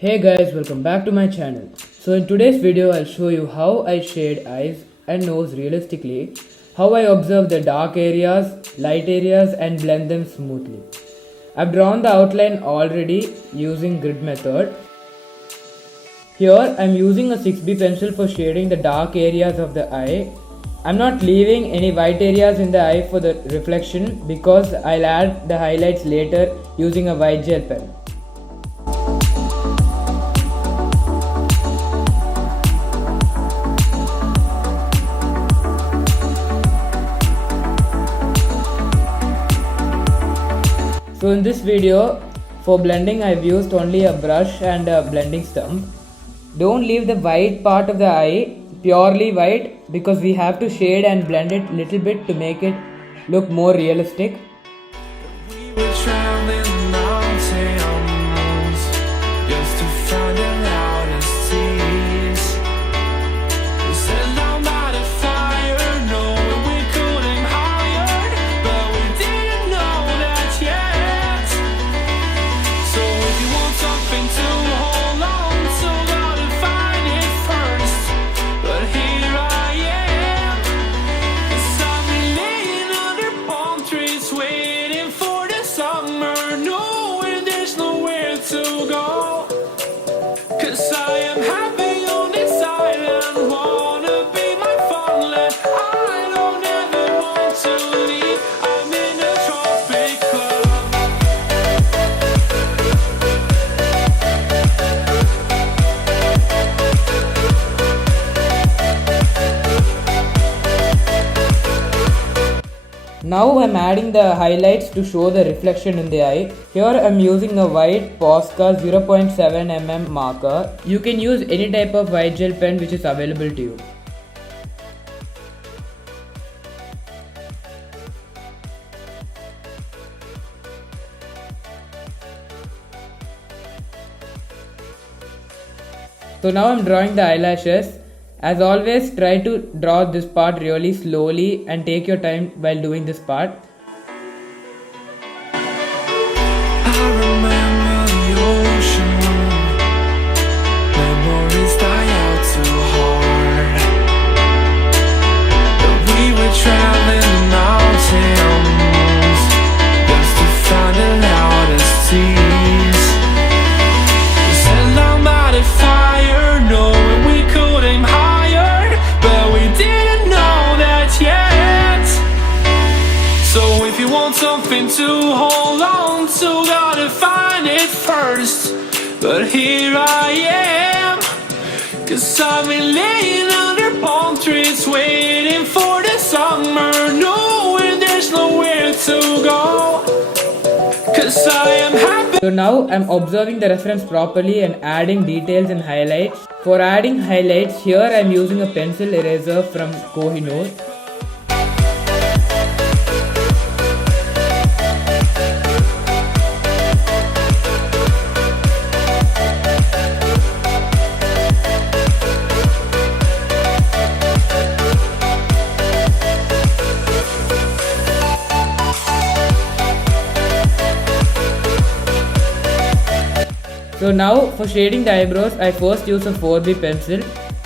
Hey guys, welcome back to my channel. So in today's video I'll show you how I shade eyes and nose realistically, how I observe the dark areas, light areas and blend them smoothly. I've drawn the outline already using grid method. Here I'm using a 6B pencil for shading the dark areas of the eye. I'm not leaving any white areas in the eye for the reflection because I'll add the highlights later using a white gel pen. So in this video, for blending I've used only a brush and a blending stump. Don't leave the white part of the eye purely white because we have to shade and blend it little bit to make it look more realistic. We were traveling mountains just to find the loudest tears. We set down by the fire, knowing we couldn't hide, but we didn't know that yet. So if you want something to hold on to, gotta find it first. But here I am, 'cause I've been laying under palm trees waiting for the summer, knowing there's nowhere to go. 'Cause I am happy on this island, wanna be my farmland. I don't ever want to leave, I'm in a tropic club. Now I'm adding the highlights to show the reflection in the eye. Here I'm using a white Posca 0.7 mm marker. You can use any type of white gel pen which is available to you. So now I'm drawing the eyelashes. As always, try to draw this part really slowly and take your time while doing this part. I remember the ocean, memories die out too hard. But we were traveling mountains just to find the loudest tears. We sat down by the fire, knowing we couldn't hide, but we didn't know that yet. So if you want something to hold on to, gotta find it first. But here I am, 'cause I've been laying under palm trees waiting for the summer, knowing there's nowhere to go. 'Cause I am happy. So now I'm observing the reference properly and adding details and highlights. For adding highlights, here I'm using a pencil eraser from Kohinoor. So now for shading the eyebrows, I first use a 4B pencil,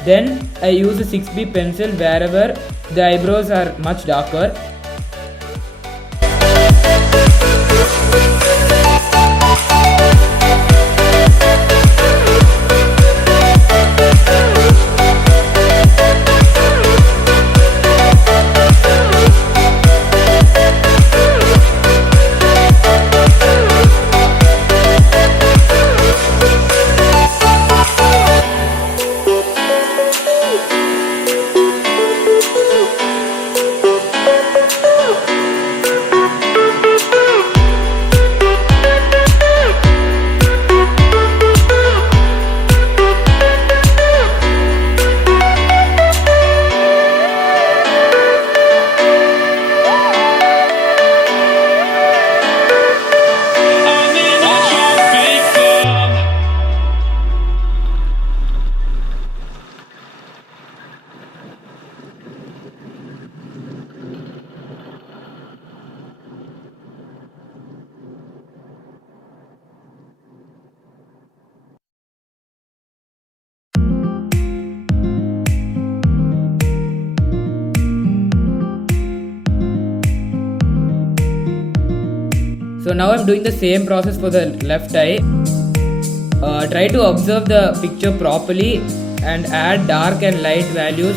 then I use a 6B pencil wherever the eyebrows are much darker. So now I'm doing the same process for the left eye. Try to observe the picture properly and add dark and light values.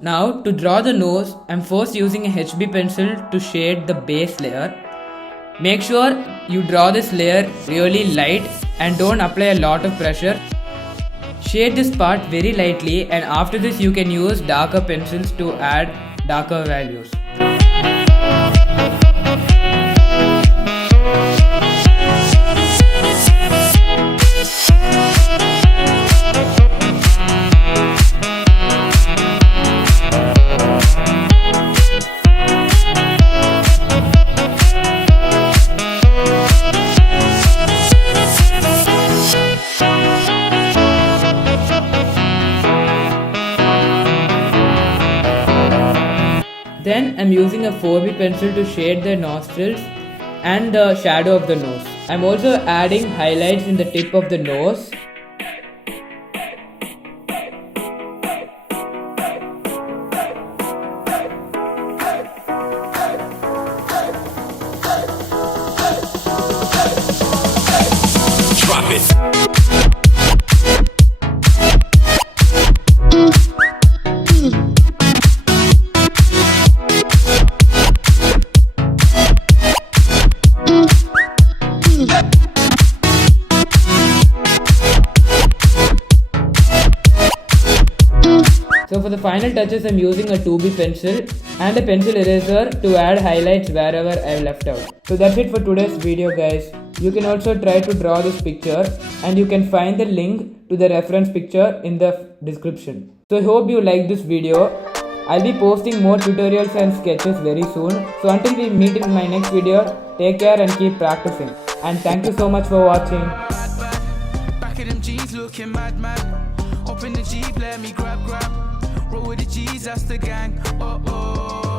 Now to draw the nose, I'm first using a HB pencil to shade the base layer. Make sure you draw this layer really light and don't apply a lot of pressure. Shade this part very lightly, and after this you can use darker pencils to add darker values. I'm using a 4B pencil to shade the nostrils and the shadow of the nose. I'm also adding highlights in the tip of the nose. Drop it. So for the final touches, I'm using a 2B pencil and a pencil eraser to add highlights wherever I left out. So that's it for today's video, guys. You can also try to draw this picture and you can find the link to the reference picture in the description. So I hope you like this video. I'll be posting more tutorials and sketches very soon. So until we meet in my next video, take care and keep practicing. And thank you so much for watching. Back of them jeans looking mad. Hop in the Jeep, let me grab. Roll with the G's, that's the gang. Oh.